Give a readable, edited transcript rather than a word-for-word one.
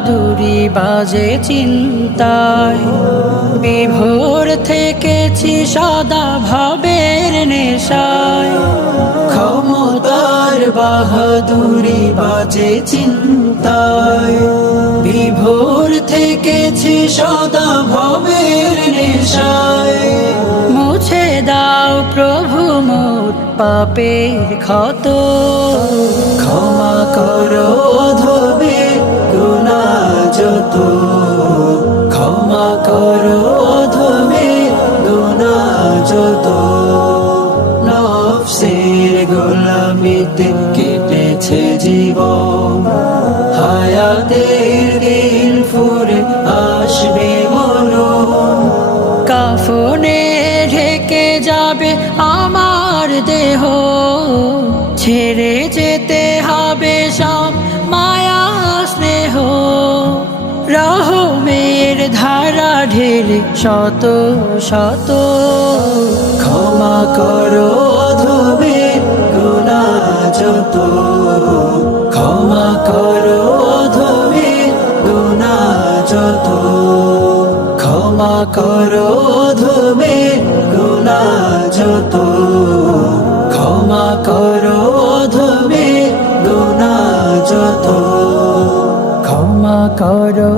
বাহাদুরি বাজে চিন্তায়, বিভোর থেকেছি সদা ভাবের নেশায়। ক্ষমতার বাহাদুরি বাজে চিন্তায়, বিভোর থেকেছি সদা ভাবের নেশায়। মুছে দাও প্রভু মোর পাপের ক্ষত, ক্ষমা করো অধমের গুনাহ যত, ক্ষমা করো অধমের গুনাহ যত। নফসের গোলামিতে কেটেছে জীবন, হায়াতের দিন ফুরে আসবে মরণ। কাফনে ঢেকে যাবে আমার দেহ, ছেড়ে যেতে হবে সব মায়া স্নেহ। রহমের ধারা ঢেলে শত শত, ক্ষমা করো অধমের গুনাহ যত, ক্ষমা করো অধমের গুনাহ যত। ক্ষমা করো অধমের গুনাহ যত, ক্ষমা করো অধমের গুনাহ যত, ক্ষমা করো